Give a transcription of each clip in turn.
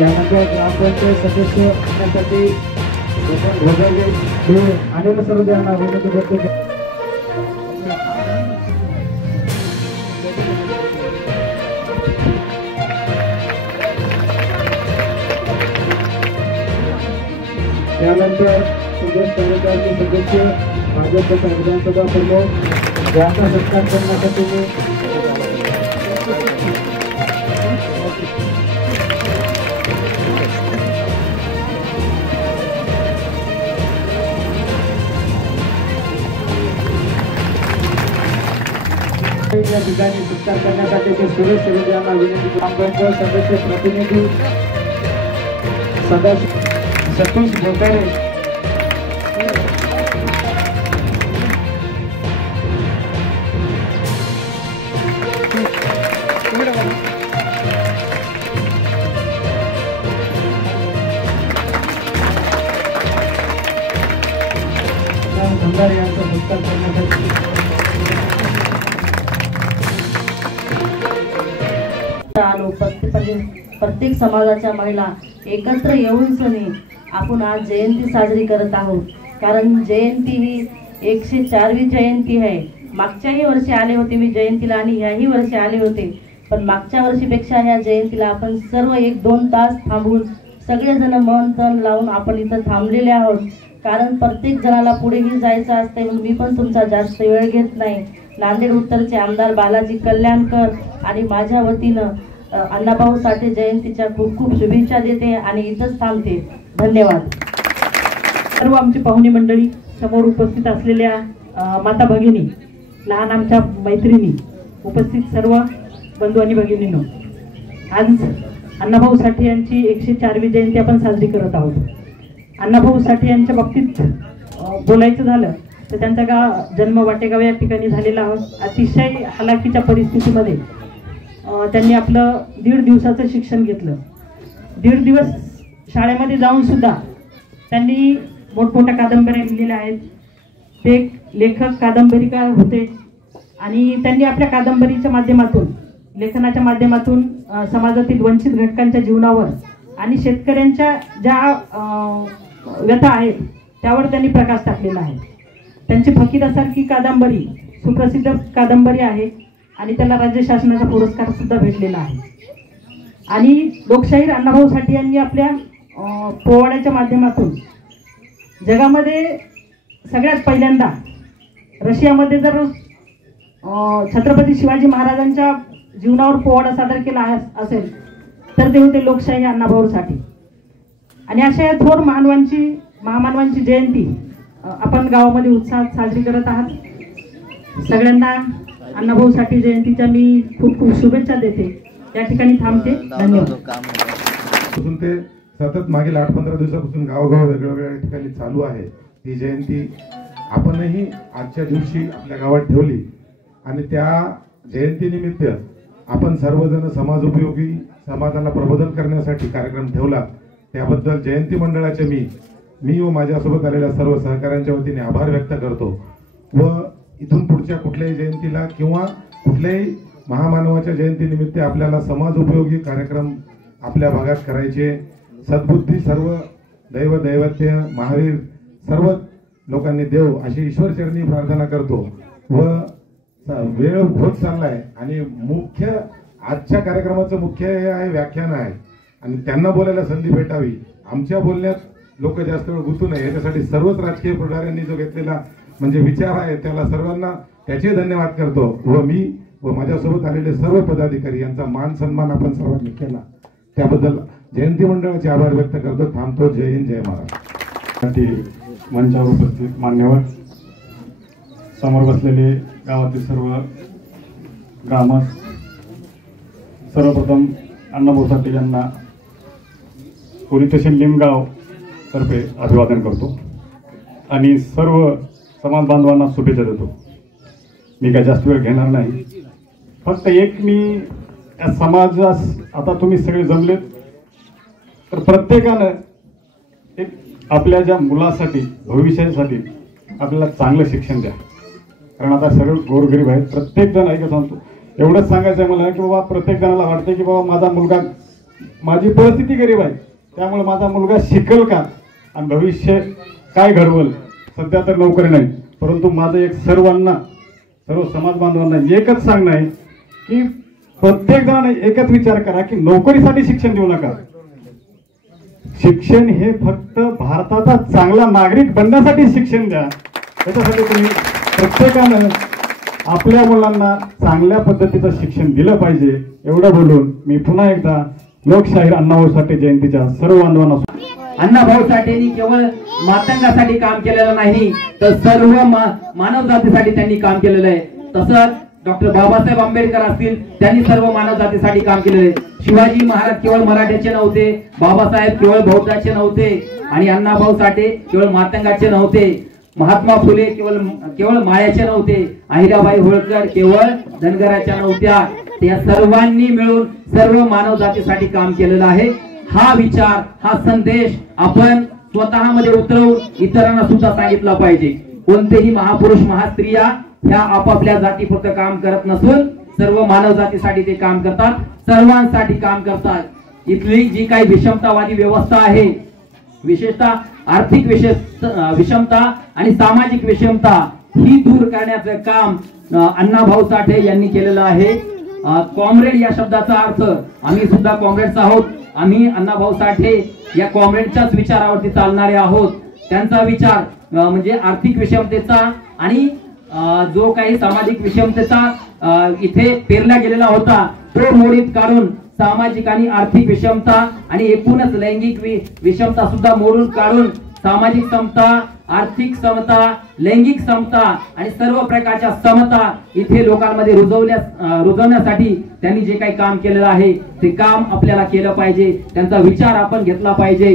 त्यानंतर ग्रामपंचायत सदस्य होण्यासाठी अनिल सर्व यांना विनंती करतो. त्यानंतर सुदेश तालुक्याचे सदस्य भाजपचा विधानसभा प्रमुख यांचा सत्कार करण्यासाठी या ठिकाणी सत्कार करण्यासाठी सुरेश शिरोळे यांना विनंती. ग्रामपंचायत सदस्य प्रतिनिधी सदस्य सतीश बोकारे भंडारे यांचा सत्कार करण्यासाठी प्रत्येक समाजाच्या महिला एकत्र येऊन सनी आपण आज जयंती साजरी करत आहोत. कारण जयंती ही 104वी जयंती आहे. मागच्याही वर्षी आले होते मी जयंतीला आणि ह्याही वर्षी आले होते, पण मागच्या वर्षीपेक्षा ह्या जयंतीला आपण सर्व 1-2 तास थांबून सगळेजण मन तन लावून आपण इथं थांबलेले आहोत. कारण प्रत्येक जणाला पुढेही जायचं असते. म्हणून मी पण तुमचा जास्त वेळ घेत नाही. नांदेड उत्तरचे आमदार बालाजी कल्याणकर आणि माझ्या वतीनं अण्णाभाऊ साठे जयंतीच्या खूप खूप शुभेच्छा देते आणि इथंच थांबते. धन्यवाद. सर्व आमची पाहुणी मंडळी, समोर उपस्थित असलेल्या माता भगिनी, लहान आमच्या मैत्रिणी, उपस्थित सर्व बंधू आणि भगिनींनो, आज अण्णाभाऊ साठे यांची 104वी जयंती आपण साजरी करत आहोत. अण्णाभाऊ साठे यांच्या बाबतीत बोलायचं झालं तर त्यांचा जन्म वाटेगाव या ठिकाणी झालेला आहोत. अतिशय हलाखीच्या परिस्थितीमध्ये त्यांनी आपलं 1.5 दिवसाचं शिक्षण घेतलं. 1.5 दिवस शाळेमध्ये जाऊन सुद्धा त्यांनी मोठमोठ्या कादंबऱ्या लिहिलेल्या आहेत. ते एक लेखक कादंबरीकार होते आणि त्यांनी आपल्या कादंबरीच्या माध्यमातून, लेखनाच्या माध्यमातून समाजातील वंचित घटकांच्या जीवनावर आणि शेतकऱ्यांच्या ज्या व्यथा आहेत त्यावर त्यांनी प्रकाश टाकलेला आहे. त्यांची फकीरासारखी कादंबरी सुप्रसिद्ध कादंबरी आहे आणि त्याला राज्य शासनाचा पुरस्कार सुद्धा भेटलेला आहे. आणि लोकशाहीर अण्णाभाऊ साठे यांनी आपल्या पोवाड्याच्या माध्यमातून जगामध्ये सगळ्यात पहिल्यांदा रशियामध्ये जर छत्रपती शिवाजी महाराजांच्या जीवनावर पोवाडा सादर केला असेल तर ते होते लोकशाही अण्णाभाऊ साठे. आणि अशा या थोर महामानवांची जयंती आपण गावामध्ये उत्साहात साजरी करत आहात. सगळ्यांना अण्णाभाऊ साठे जयंतीच्या मी खूप खूप शुभेच्छा देते. या ठिकाणी थांबते. धन्यवाद. ते सतत मागील 8-15 दिवसापासून गावोगाव वेगवेगळ्या ठिकाणी चालू आहे. ही जयंती आपणही आजच्या दिवशी आपल्या गावात ठेवली आणि त्या जयंतीनिमित्त आपण सर्वजण समाज उपयोगी, समाजाला प्रबोधन करण्यासाठी कार्यक्रम ठेवला. त्याबद्दल जयंती मंडळाचे मी व माझ्यासोबत आलेल्या सर्व सहकाऱ्यांच्या वतीने आभार व्यक्त करतो. व इथून पुढच्या कुठल्याही जयंतीला किंवा कुठल्याही महामानवाच्या जयंतीनिमित्त आपल्याला समाज उपयोगी कार्यक्रम आपल्या भागात करायचे. सद्बुद्धी सर्व दैवत्य महावीर सर्व लोकांनी देव अशी ईश्वरचरणी प्रार्थना करतो. व वेळ होत चाललाय आणि मुख्य आजच्या कार्यक्रमाचं मुख्य हे आहे व्याख्यान आहे आणि त्यांना बोलायला संधी भेटावी. आमच्या बोलण्यात लोक जास्त वेळ गुंतू नये याच्यासाठी सर्वच राजकीय पुढाऱ्यांनी जो घेतलेला म्हणजे विचार आहे त्याला सर्वांना त्याचे धन्यवाद करतो. व मी व माझ्यासोबत आलेले सर्व पदाधिकारी यांचा मान सन्मान आपण सर्वांनी केला त्याबद्दल जयंती मंडळाचे आभार व्यक्त करतो. थांबतो. जय हिंद, जय महाराष्ट्र. मंचावर उपस्थित मान्यवर, समोर बसलेले गावातील सर्व ग्रामस्थ, सर्वप्रथम अण्णाभाऊ साठे यांना पोलीस स्टेशन लिमगाव तर्फे अभिवादन करतो आणि सर्व समाज बांधवांना शुभेच्छा देतो. मी काय जास्त वेळ घेणार नाही. फक्त एक मी या समाजास, आता तुम्ही सगळे जमलेत तर प्रत्येकानं एक आपल्या ज्या मुलासाठी, भविष्यासाठी आपल्याला चांगलं शिक्षण द्या. कारण आता सगळं गोरगरीब आहेत. प्रत्येक जण ऐकत सांगतो एवढंच सांगायचं आहे मला की बाबा प्रत्येक जणाला वाटतं की बाबा माझा मुलगा माझी परिस्थिती गरीब आहे, त्यामुळे माझा मुलगा शिकल का आणि भविष्य काय घडवल. सध्या तर नोकरी नाही, परंतु माझं एक सर्वांना, सर्व समाज बांधवांना एकच सांगणं आहे की प्रत्येक जणांनी एकच विचार करा की नोकरीसाठी शिक्षण देऊ नका. शिक्षण हे फक्त भारताचा चांगला नागरिक बनण्यासाठी शिक्षण द्या. त्याच्यासाठी तुम्ही प्रत्येकानं आपल्या मुलांना चांगल्या पद्धतीचं शिक्षण दिलं पाहिजे. एवढं बोलून मी पुन्हा एकदा लोकशाहीर अण्णाभाऊ साठे जयंतीच्या सर्व बांधवांना. अण्णाभाऊ साठेंनी केवळ मातंगासाठी काम केलेलं नाही तर सर्व मानव जातीसाठी त्यांनी काम केलेलं आहे. तसंच डॉक्टर बाबासाहेब आंबेडकर असतील, त्यांनी सर्व मानव जातीसाठी काम केलेलं आहे. शिवाजी महाराज केवळ मराठ्याचे नव्हते, बाबासाहेब केवळ बौद्धाचे नव्हते आणि अण्णाभाऊ साठे केवळ मातंगाचे नव्हते. महात्मा फुले केवळ माळ्याचे नव्हते, अहिल्याबाई होळकर केवळ धनगराच्या नव्हत्या. त्या सर्वांनी मिळून सर्व मानव जातीसाठी काम केलेलं आहे. हा विचार, हा संदेश आपण स्वतःमध्ये उतरवून इतरांना सुद्धा सांगितला पाहिजे. कोणतेही महापुरुष महास्त्रिया ह्या आपापल्या जातीपुरतं काम करत नसून सर्व मानव जातीसाठी ते काम करतात, सर्वांसाठी काम करतात. इथली जी काही विषमतावादी व्यवस्था आहे, विशेषतः आर्थिक विषमता आणि सामाजिक विषमता ही दूर करण्याचं काम अण्णाभाऊ साठे यांनी केलेलं आहे. कॉम्रेड या शब्दाचा अर्थ, आम्ही सुद्धा कॉम्रेड्स आहोत. आम्ही अण्णाभाऊ साठे या कॉम्रेडच्याच विचारावरती चालणारे आहोत. त्यांचा विचार म्हणजे आर्थिक विषमतेचा आणि जो काही सामाजिक विषमतेचा इथे पेरला गेलेला होता तो मोडीत काढून सामाजिक आणि आर्थिक विषमता आणि एकूणच लैंगिक विषमता सुद्धा मोडून काढून सामाजिक समता, आर्थिक समता, लैंगिक समता आणि सर्व प्रकारच्या समता इथे लोकांमध्ये रुजवण्यासाठी त्यांनी जे काही काम केलेलं आहे ते काम आपल्याला केलं पाहिजे. त्यांचा विचार आपण घेतला पाहिजे.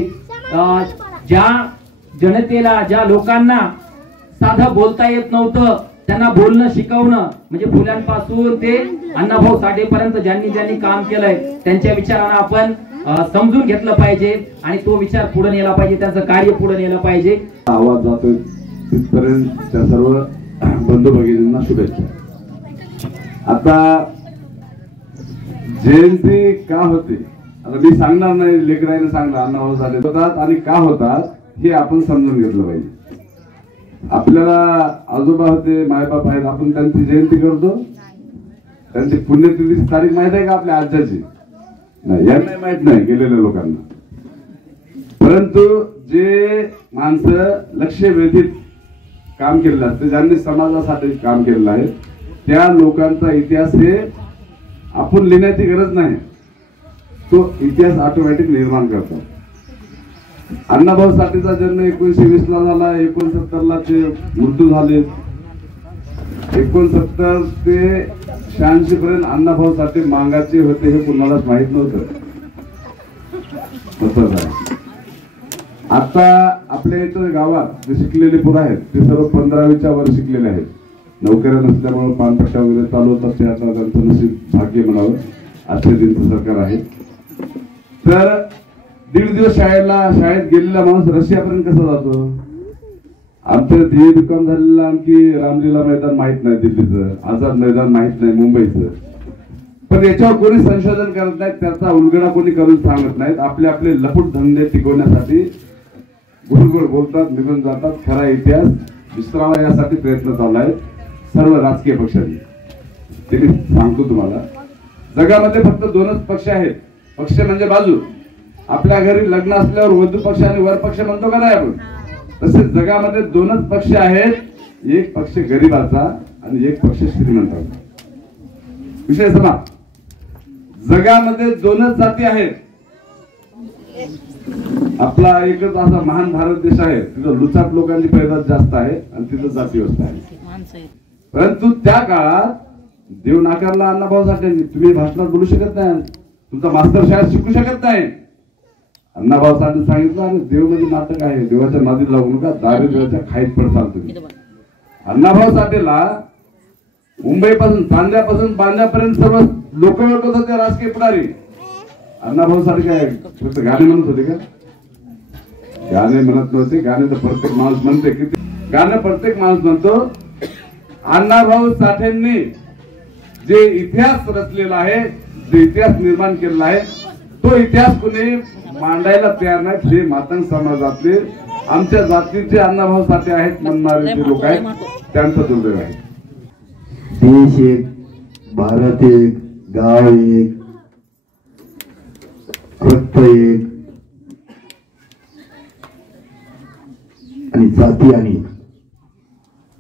ज्या जनतेला, ज्या लोकांना साधं बोलता येत नव्हतं त्यांना बोलणं शिकवणं, म्हणजे फुल्यांपासून ते अण्णाभाऊ साठेपर्यंत ज्यांनी ज्यांनी काम केलंय त्यांच्या विचारांना आपण समजून घेतलं पाहिजे आणि तो विचार पुढे नेला पाहिजे, त्यांचं कार्य पुढे नेलं पाहिजे. आवाज जातोय तिथपर्यंत त्या सर्व बंधू भगिनींना शुभेच्छा. आता जयंती का होते, आता मी सांगणार नाही, लेकराईने सांगणार अण्णाभाऊ साठे होतात आणि का होतात हे आपण समजून घेतलं पाहिजे. आपल्याला आजोबा होते, मायबाप आहेत, आपण त्यांची जयंती करतो. त्यांची पुण्यतिथीची तारीख माहित आहे का आपल्या आजची? नाही, यांना माहित नाही गेलेल्या लोकांना. परंतु जे माणसं लक्ष वेधीत काम केलेलं असते, ज्यांनी समाजासाठी काम केलेलं आहे, त्या लोकांचा इतिहास हे आपण लिहिण्याची गरज नाही, तो इतिहास ऑटोमॅटिक निर्माण करतो. अण्णाभाऊ साठेचा जन्म 1920 ला झाला, 69 ला ते मृत्यू झाले. 69 ते 86 पर्यंत अण्णाभाऊ साठे मांगाचे होते हे कुणालाच माहित नव्हतं. आता आपल्या इथं गावात जे शिकलेले पोरं आहेत ते सर्व 15वीच्या वर शिकलेले आहेत. नोकऱ्या नसल्यामुळे पानपट्ट्या वगैरे चालू होतात, ते आता त्यांचं नशीब भाग्य म्हणावं, आश्चर्यचं सरकार आहे. तर 1.5 दिवस शाळेत गेलेला माणूस रशियापर्यंत कसा जातो? आमच्या BCom झालेला आणखी रामलीला मैदान माहित नाही, दिल्लीचं आझाद मैदान माहित नाही, मुंबईचं. पण याच्यावर कोणी संशोधन करत नाहीत, त्याचा उलगडा कोणी करून सांगत नाहीत. आपले आपले लपूट धंदे टिकवण्यासाठी गुडगुड बोलतात, निघून जातात. खरा इतिहास विसरावा यासाठी प्रयत्न चालू आहे सर्व राजकीय पक्षांनी. ते मी सांगतो तुम्हाला, जगामध्ये फक्त 2च पक्ष आहेत. पक्ष म्हणजे बाजू. आपल्या घरी लग्न असल्यावर वधू पक्ष आणि वर पक्ष म्हणतो का नाही आपण? तसेच जगामध्ये 2च पक्ष आहेत. एक पक्ष गरीबाचा आणि एक पक्ष श्रीमंताचा. विषय समा, जगामध्ये 2च जाती आहेत. आपला एकच असा महान भारत देश आहे, तिथं लुचाट लोकांची पैदास जास्त आहे आणि तिथं जाती व्यवस्था आहे. परंतु त्या काळात देव नाकारला अण्णाभाऊ साठेंनी. तुम्ही भाषणात बोलू शकत नाही, तुमचा मास्तर शाळेत शिकू शकत नाही. अण्णाभाऊ साठे सांगितलं आणि देव म्हणजे नाटक आहे, देवाच्या नादीत लागू नका, दारिद्र्याच्या खाईत पडताल तुम्ही. अण्णाभाऊ साठेला मुंबईपासून बांद्यापर्यंत सर्व लोक ओळखत होते, राजकीय पुढारी. अण्णाभाऊ साठे काय फक्त गाणे म्हणत होते का? गाणे म्हणत नव्हते. गाणे तर प्रत्येक माणूस म्हणते, किती गाणं प्रत्येक माणूस म्हणतो. अण्णाभाऊ साठेंनी जे इतिहास रचलेला आहे, जे इतिहास निर्माण केलेला आहे, तो इतिहास कुणी मांडायला तयार नाहीत. हे मातंग समाजातले आमच्या जातीचे अण्णाभाऊ साठे आहेत म्हणणारे जे लोक आहेत त्यांचं दुर्दैव आहे. देश एक, भारत एक, गाव एक, रक्त एक आणि जाती आणि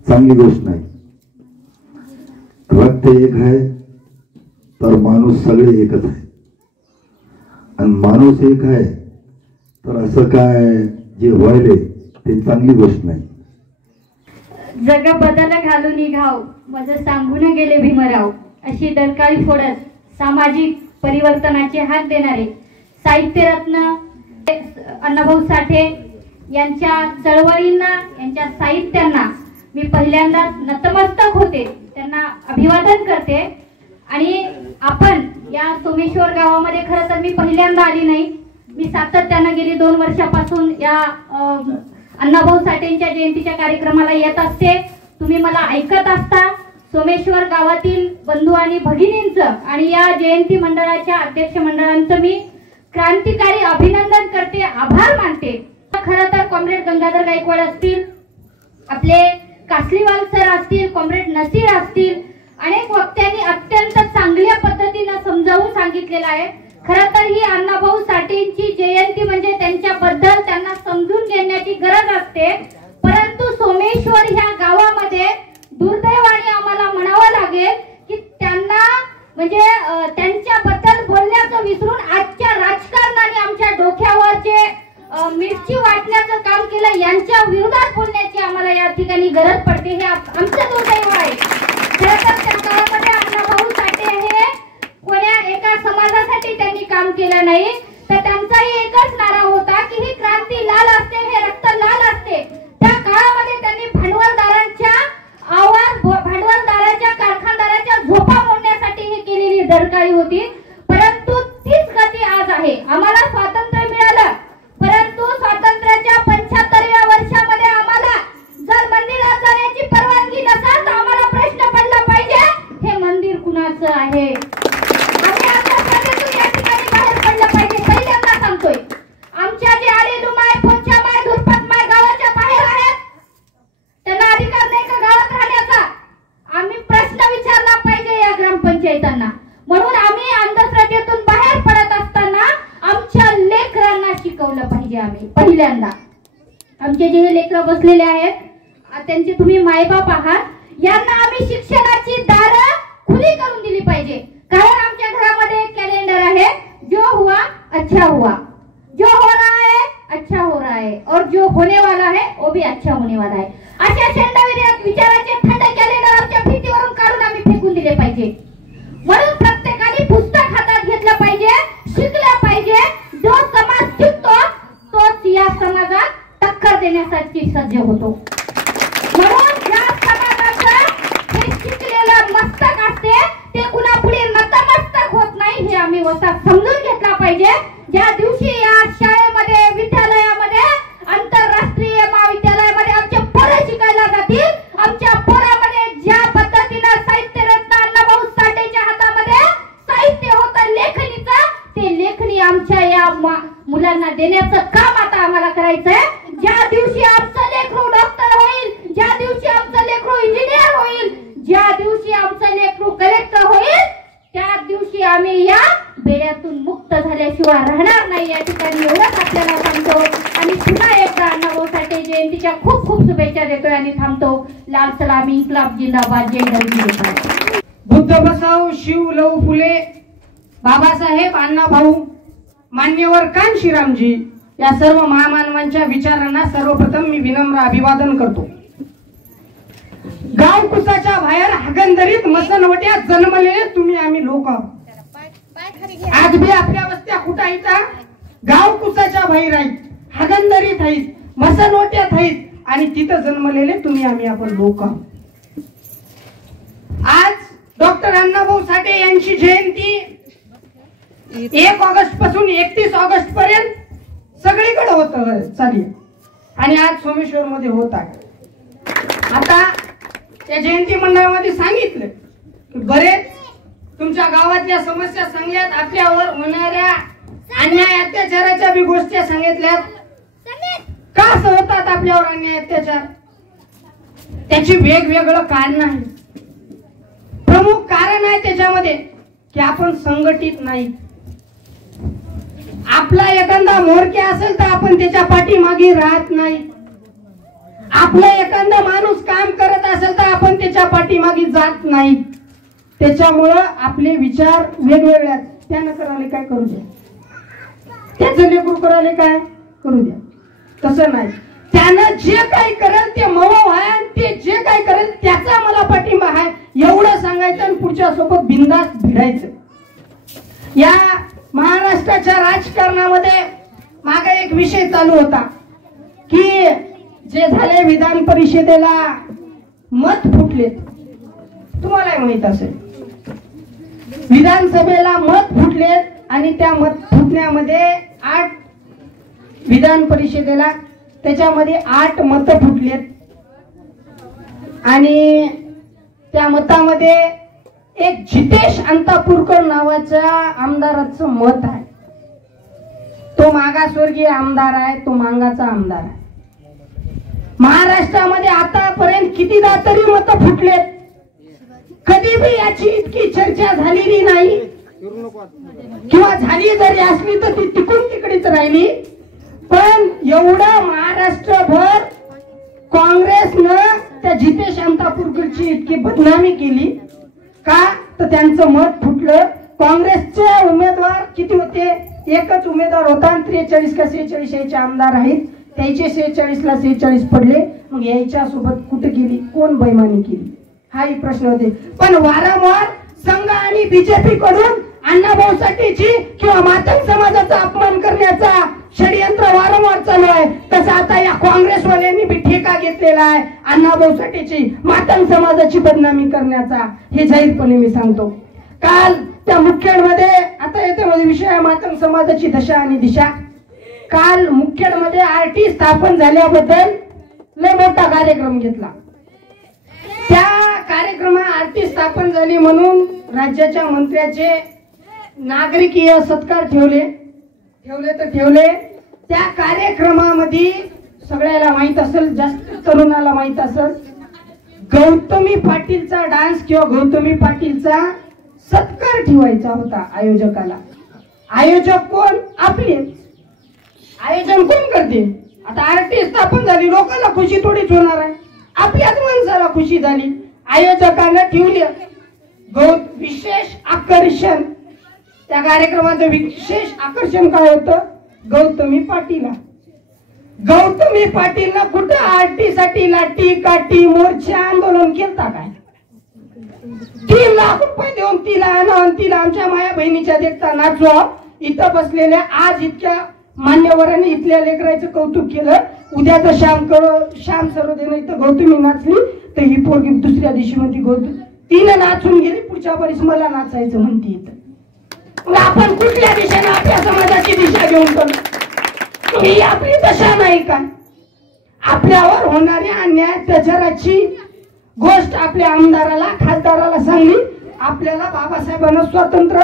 चांगली गोष्ट नाही. रक्त एक आहे तर माणूस सगळे एकच आहे आणि माणूस एक आहे तर असं काय जे व्हायले ते चांगली गोष्ट नाही. जग बदल घालून निघाव मज सांगून गेले भीमराव अशी डरकाळी फोडत सामाजिक परिवर्तनाचे हाक देणारे साहित्यरत्न अण्णाभाऊ साठे यांच्या चळवळींना यांच्या साहित्यांना मी पहिल्यांदा नतमस्तक होते, त्यांना अभिवादन करते. आणि आपण या सोमेश्वर गावामध्ये खरं तर मी पहिल्यांदा आली नाही, मी सातत्यानं गेली 2 वर्षापासून या अण्णाभाऊ साठेंच्या जयंतीच्या कार्यक्रमाला येत असते. तुम्ही मला ऐकत असता. सोमेश्वर गावातील बंधू आणि भगिनींचं आणि या जयंती मंडळाच्या अध्यक्ष मंडळांचं मी क्रांतिकारी अभिनंदन करते, आभार मानते. खरं तर कॉम्रेड गंगाधर गायकवाड असतील, आपले कासलीवाल सर असतील, कॉम्रेड नसीर असतील, अनेक वक्त्यांनी अत्यंत चांगल्या पद्धतीने समजावून सांगितलेलं आहे. खरं तर ही अण्णाभाऊ साठेंची जयंती म्हणजे त्यांच्याबद्दल त्यांना समजून घेण्याची गरज असते. परंतु सोमेश्वर ह्या गावामध्ये दुर्दैवाने आम्हाला म्हणावं लागेल की त्यांना म्हणजे त्यांच्याबद्दल बोलण्याचं विसरून आजच्या राजकारणाने आमच्या डोक्यावरचे मिरची वाटण्याचं काम केलं. यांच्या विरोधात बोलण्याची आम्हाला या ठिकाणी गरज पडते. हे आमचं दुर्दैव आहे. खरं तर त्या काळामध्ये अण्णाभाऊ साठे हे कोण्या एका समाजासाठी त्यांनी काम केलं नाही, तर त्यांचाही एकच नारा होता की ही क्रांती लाल असते, हे रक्त लाल असते. त्या काळामध्ये त्यांनी भांडवलदाराच्या कारखानदाराच्या झोपा मोडण्यासाठी ही केलेली डरकाळी होती. परंतु तीच गती आज आहे. आम्हाला स्वातंत्र्य मिळालं, परंतु स्वातंत्र्याच्या 75व्या वर्षामध्ये आम्हाला जर मंदिरात जाण्याची परवानगी नसेल तर आम्हाला प्रश्न पडला पाहिजे, हे मंदिर कुणाचं आहे. आम्ही आता सगळ्यातून या ठिकाणी बाहेर पडलं पाहिजे. पहिल्यांदा सांगतोय, आमच्या जे आलेलुमाय, पोचामाय, धुरपतमाय गावाच्या बाहेर आहेत, त्यांना अधिकार नाही का गावात राहण्याचा? आम्ही प्रश्न विचारला पाहिजे या ग्रामपंचायतांना. म्हणून आम्ही अंधश्रद्धेतून बाहेर पडत असताना आमच्या लेकरांना शिकवलं पाहिजे. आम्ही पहिल्यांदा आमचे जे हे लेकरं बसलेले आहेत त्यांचे तुम्ही मायबाप आहात, यांना आम्ही शिक्षणाची दारं खुली करून दिली पाहिजे. कारण आमच्या घरामध्ये एक कॅलेंडर आहे, जो हुआ अच्छा हुआ, जो हो रहा है अच्छा हो रहा है और जो होने वाला है वो भी अच्छा होने वाला है. अशा शेंडाविर्यात विचाराचे थंड कॅलेंडर आमच्या भिंतीवरून काढून आम्ही फेकून दिले पाहिजे. म्हणून प्रत्येकाने पुस्तक हातात घेतलं पाहिजे, शिकलं पाहिजे. जो समाज शिकतो तोच या समाजात टक्कर देण्यासाठी सज्ज होतो. म्हणून या समाजाचं हे शिकलेलं मस्तक असते ते कुणापुढे नतमस्तक होत नाही, हे आम्ही समजून घेतला पाहिजे. ज्या दिवशी या शाळेमध्ये, विद्यालयामध्ये, आंतरराष्ट्रीय महाविद्यालयामध्ये आमचे पोरं शिकायला जातील, आमच्या पोरामध्ये ज्या पद्धतीनं साहित्यरत्न अण्णाभाऊ साठेच्या हातामध्ये साहित्य होतं लेखणीचं, ते लेखणी आमच्या या मुलांना देण्याचं काम आता आम्हाला करायचंय. ज्या दिवशी आमचं लेकरू डॉक्टर होईल, ज्या दिवशी आमचं लेकरू इंजिनियर होईल, ज्या दिवशी आमचं लेकरू कलेक्टर होईल, त्या दिवशी आम्ही या बेड्यातून मुक्त झाल्याशिवाय राहणार नाही. या ठिकाणी एवढंच आपल्याला सांगतो आणि पुन्हा एकदा अण्णाभाऊ साठे जयंतीच्या खूप खूप शुभेच्छा देतोय आणि थांबतो. लाल सलामी, इन्कलाब जिंदाबाद, जय हिंद. बुद्ध बसव, शिव लव फुले, बाबासाहेब अण्णाभाऊ, मान्यवर कानशीरामजी या सर्व महामानवांच्या विचारांना सर्वप्रथम मी विनम्र अभिवादन करतो. गाव कुसाच्या बाहेर हागंदरीत मसनवट्यात जन्मलेले तुम्ही आम्ही लोक आहोत. आज बी आपल्या वस्त्या कुठं आहेत? गाव कुसाच्या बाहेर आहेत, हागंदरीत आहेत, मसनवट्यात आहेत आणि तिथं जन्मलेले तुम्ही आम्ही आपण लोक आहोत. आज डॉक्टर अण्णाभाऊ साठे यांची जयंती 1 ऑगस्ट पासून 31 ऑगस्ट पर्यंत सगळीकडे होत चालली आणि आज सोमेश्वर मध्ये होत आहे. आता त्या जयंती मंडळामध्ये सांगितलं की बरेच तुमच्या गावातल्या समस्या सांगल्यात, आपल्यावर होणाऱ्या अन्याय अत्याचाराच्या बी गोष्टी सांगितल्यात. का होतात आपल्यावर अन्याय अत्याचार, त्याची वेगवेगळं कारण आहे. प्रमुख कारण आहे त्याच्यामध्ये की आपण संघटित नाही. आपला एखादा मोरक्या असेल तर आपण त्याच्या पाठीमागे राहत नाही. आपला एखादा माणूस काम करत असेल तर आपण त्याच्या पाठीमागे जात नाही. त्याच्यामुळं आपले विचार वेगवेगळे आहेत. त्यानं करायला काय करू द्या, त्याचं लेकरू करायला काय करू द्या, तसं नाही. त्यानं जे काही करेल ते मऊ आहे आणि ते जे काही करेल त्याचा मला पाठिंबा आहे एवढं सांगायचं आणि पुढच्या सोबत बिनधास्त भिडायचं. या महाराष्ट्राच्या राजकारणामध्ये मागे एक विषय चालू होता की जे झाले विधान परिषदेला मत फुटलेत. तुम्हाला माहित असेल विधानसभेला मत फुटलेत आणि त्या मत फुटण्यामध्ये 8 विधान परिषदेला त्याच्यामध्ये 8 मत फुटलेत आणि त्या मतामध्ये एक जितेश अंतापूरकर नावाच्या आमदाराचं मत आहे. तो मागासवर्गीय आमदार आहे, तो मांगाचा आमदार आहे. महाराष्ट्रामध्ये आतापर्यंत कितीदा तरी मत फुटलेत, कधी भी याची इतकी चर्चा झालेली नाही किंवा झाली जरी असली तर ती तिकडून तिकडेच राहिली. पण एवढं महाराष्ट्रभर काँग्रेसनं त्या जितेश अंतापूरकरची इतकी बदनामी केली का तर त्यांचं मत फुटलं. काँग्रेसचे उमेदवार किती होते, एकच उमेदवार होता, 43 का 46 याचे आमदार आहेत, त्याचे 46 ला 46 पडले. मग याच्या सोबत कुठे गेली, कोण बेईमानी केली, हाही प्रश्न होते. पण वारंवार संघ आणि बीजेपी कडून अण्णाभाऊ साठेची किंवा मातंग समाजाचा अपमान करण्याचा षडयंत्र वारंवार चालू आहे. तसं आता या काँग्रेसवाल्यांनी बी ठेका घेतलेला आहे अण्णाभाऊ साठेची मातंग समाजाची बदनामी करण्याचा. हे जाहीरपणे मी सांगतो. काल त्या मुखेडमध्ये आता येते मध्ये विषय मातंग समाजाची दशा आणि दिशा. काल मुखेडमध्ये आरटी स्थापन झाल्याबद्दल लय मोठा कार्यक्रम घेतला. त्या कार्यक्रमात आरटी स्थापन झाली म्हणून राज्याच्या मंत्र्याचे नागरिकीय सत्कार ठेवले तर ठेवले. त्या कार्यक्रमामध्ये सगळ्याला माहित असेल, जास्त तरुणाला माहित असेल, गौतमी पाटीलचा डान्स किंवा गौतमी पाटीलचा सत्कार ठेवायचा होता आयोजकाला. आयोजक कोण, आपले. आयोजन कोण करते, आता आरटी स्थापन झाली, लोकांना खुशी थोडीच होणार आहे, आपल्याच माणसाला खुशी झाली. आयोजकांना ठेवले विशेष आकर्षण. त्या कार्यक्रमाचं विशेष आकर्षण काय होतं, गौतमी पाटील. गौतमी पाटीलला कुठं आरटी साठी लाठी काठी मोर्चा आंदोलन केलता काय, 3 लाख रुपये देऊन तिला आणा, तिला आमच्या माया बहिणीच्या देखता नाचवा. इथं बसलेल्या आज इतक्या मान्यवरांनी इथल्या लेकराचं कौतुक केलं. उद्या तर श्याम सरोदेनं इथं गौतमी नाचली तर ही पोरगी दुसऱ्या दिवशी म्हणती गौतमी तिने नाचून गेली, पुढच्या वर्षी मला नाचायचं म्हणते. इथं मग आपण कुठल्या दिशेने आपल्या समाजाची दिशा घेऊन करतो, ही आपली दशा नाही का. आपल्यावर होणाऱ्या अन्याय अत्याचाराची गोष्ट आपल्या आमदाराला खासदाराला सांगली. आपल्याला बाबासाहेबांना स्वतंत्र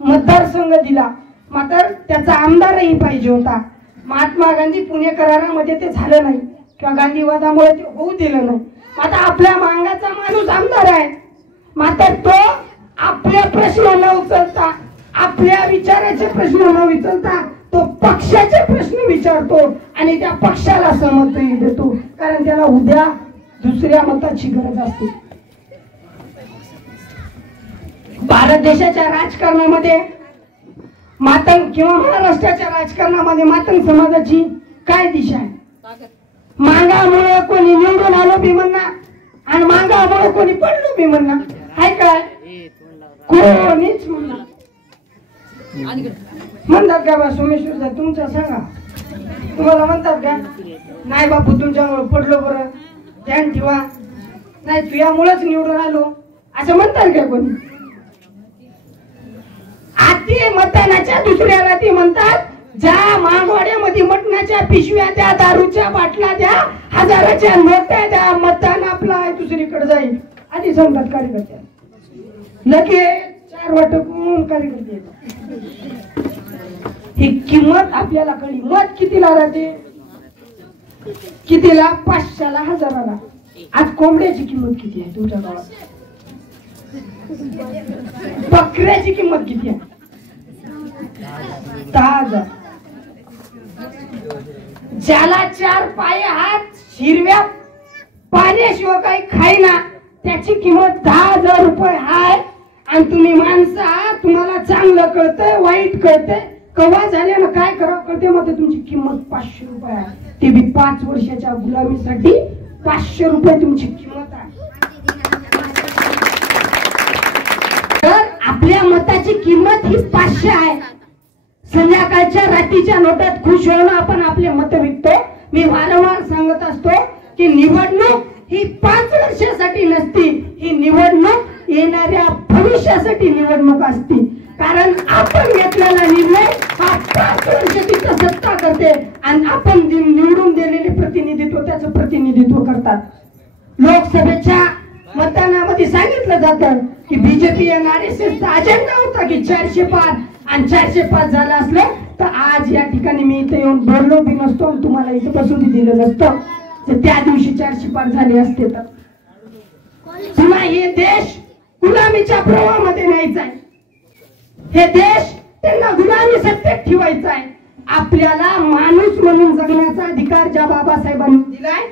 मतदारसंघ दिला, मात्र त्याचा आमदारही पाहिजे होता. महात्मा गांधी पुणे करारामध्ये ते झालं नाही किंवा गांधीवादामुळे ते होऊ दिलं नाही. आता आपल्या मांगाचा माणूस आमदार आहे, मात्र तो आपले प्रश्न न उचलता, आपल्या विचाराचे प्रश्न न विचारता तो पक्षाचे प्रश्न विचारतो आणि त्या पक्षाला समर्थन देतो, कारण त्याला उद्या दुसऱ्या मताची गरज असते. भारत देशाच्या राजकारणामध्ये मातंग किंवा महाराष्ट्राच्या राजकारणामध्ये मातंग समाजाची काय दिशा आहे. मांगामुळे कोणी निवडून आलो बी म्हणणार आणि मांगामुळे कोणी पडलो बी म्हणणार आहे काय, कोणीच म्हणणार. म्हणतात का बा सोमेश्वर तुमचा सांगा, तुम्हाला म्हणतात का नाही बापू तुमच्यामुळे पडलो, बरं ध्यान ठेवा, नाही तुझ्यामुळेच निवडून आलो असं म्हणतात का कोणी. आधी मतदानाच्या दुसऱ्या रात्री म्हणतात ज्या मागवाड्यामध्ये मटणाच्या पिशव्या द्या, दारूच्या बाटल्या द्या, हजाराच्या नोटा द्या, मतदान आपला आहे दुसरीकडे जाईल. आधी सांगतात कार्यकर्त्या, लगेच 4 वाटप कार्यकर्ते. ही किंमत आपल्याला कळली. मत कितीला राहते? कितीला? 500ला, 1000ला. आज कोंबड्याची किंमत किती आहे तुमच्या गावात? बकऱ्याची किंमत किती आहे? 10,000. ज्याला 4 पाय हात, हिरव्या पाण्याशिवाय काही खाईना, त्याची किंमत 10,000 रुपये आहे. आणि तुम्ही माणसं आहात, तुम्हाला चांगलं कळतंय, वाईट कळतंय, कवा झाल्यानं काय करावं कळते. मग तुमची किंमत 500 रुपये आहे. ते बी 5 वर्षाच्या गुलामीसाठी 500 रुपये तुमची किंमत आहे. तर आपल्या मताची किंमत ही 500 आहे. संध्याकाळच्या रात्रीच्या नोटात खुश होऊन आपण आपले मत विकतो. मी वारंवार सांगत असतो की निवडणूक ही 5 वर्षासाठी नसती, ही निवडणूक येणाऱ्या भविष्यासाठी निवडणूक असती. कारण आपण घेतलेला निर्णय हा 5 वर्ष तिथं सत्ता करते आणि आपण निवडून दिलेले प्रतिनिधित्व त्याचं प्रतिनिधित्व करतात. लोकसभेच्या मतदानामध्ये सांगितलं जातं की बीजेपी आणि RSSचा अजेंडा होता की 400 पार, आणि 400 पार झालं असलं तर आज या ठिकाणी मी इथे येऊन बोललो बी नसतो आणि तुम्हाला इथे बसून दिलं नसतं. तर त्या दिवशी 400 पार झाले असते. तर पुन्हा हे देश गुलामीच्या प्रवाहामध्ये न्यायचा आहे. हे देश त्यांना गुलामी सत्तेत ठेवायचा आहे. आपल्याला माणूस म्हणून जगण्याचा अधिकार ज्या बाबासाहेबांनी दिलाय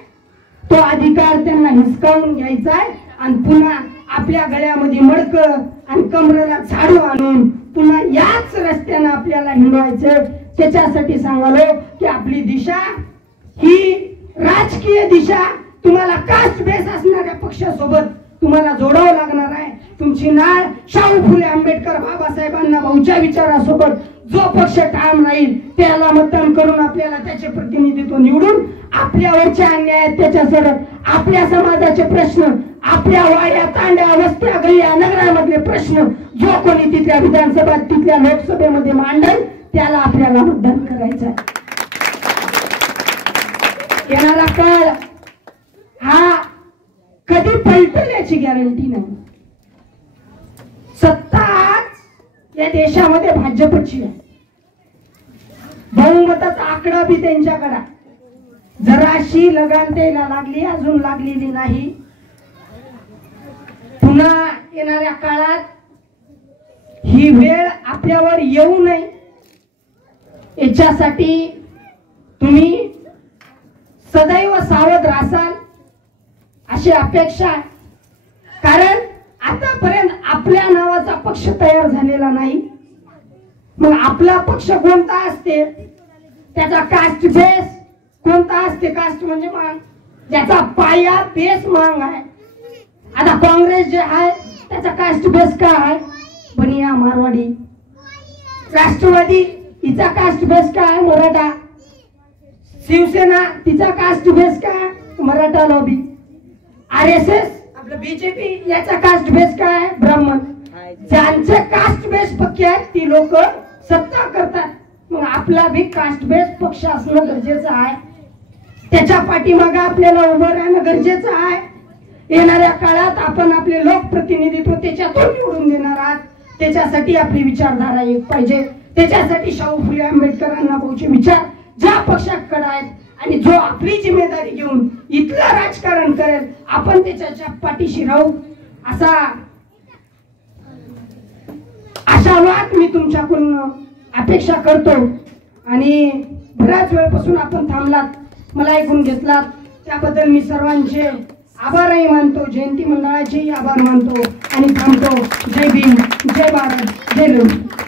तो अधिकार त्यांना हिसकावून घ्यायचा आहे आणि पुन्हा आपल्या गळ्यामध्ये मडकं आणि कमरेला झाडू आणून पुन्हा याच रस्त्याने आपल्याला हिंडवायचं. त्याच्यासाठी सांगालो की आपली दिशा ही राजकीय दिशा तुम्हाला कास्ट बेस असणाऱ्या पक्षासोबत तुम्हाला जोडावं लागणार आहे. तुमची नाळ शाहू फुले आंबेडकर बाबासाहेबांना भाऊच्या विचारासोबत जो पक्ष ठाम राहील त्याला मतदान करून आपल्याला त्याचे प्रतिनिधित्व निवडून आपल्यावरच्या अन्याय अत्याचार, आपल्या समाजाचे प्रश्न, आपल्या वाड्या तांड्या वस्त्या गल्ल्या नगरामधले प्रश्न जो कोणी तिथल्या विधानसभा तिथल्या लोकसभेमध्ये मांडेल त्याला आपल्याला मतदान करायचं आहे. येणारा काळ हा कधी पलटेल याची गॅरंटी नाही. सत्ता आज या देशामध्ये भाजपची आहे. बहुमताचा आकडा बी त्यांच्याकडे. जराशी लगान द्यायला लागली, अजून लागलेली नाही. पुन्हा येणाऱ्या काळात ही वेळ आपल्यावर येऊ नये याच्यासाठी तुम्ही सदैव सावध राहाल अशी अपेक्षा आहे. कारण आतापर्यंत आपल्या नावाचा पक्ष तयार झालेला नाही. मग आपला पक्ष कोणता असते, त्याचा कास्ट बेस कोणता असते? कास्ट म्हणजे मांग, ज्याचा पाया बेस मांग आहे. आता काँग्रेस जे आहे त्याचा कास्ट बेस काय आहे? बनिया मारवाडी. राष्ट्रवादी हिचा कास्ट बेस काय? मराठा. शिवसेना तिचा कास्ट बेस काय? मराठा लॉबी. RSS आपलं बीजेपी याचा कास्ट बेस काय? ब्राह्मण. ज्यांचे कास्ट बेस पक्के आहेत ती लोक सत्ता करतात. मग आपला भी कास्ट बेस पक्ष असणं गरजेचं आहे. त्याच्या पाठीमागे आपल्याला उभं राहणं गरजेचं आहे. येणाऱ्या काळात आपण आपले लोकप्रतिनिधित्व त्याच्यातून निवडून देणार आहात. त्याच्यासाठी आपली विचारधारा एक पाहिजे. त्याच्यासाठी शाहू फुले आंबेडकरांना भाऊचे विचार ज्या पक्षाकडे आहेत आणि जो आपली जिम्मेदारी घेऊन इथलं राजकारण करेल आपण त्याच्या पाठीशी राहू असा आशावाद मी तुमच्याकडून अपेक्षा करतो. आणि बऱ्याच वेळपासून आपण थांबलात, मला ऐकून घेतलात त्याबद्दल मी सर्वांचे आभारही मानतो. जयंती मंडळाचेही आभार मानतो आणि थांबतो. जय भीम, जय भारत, जय लोक.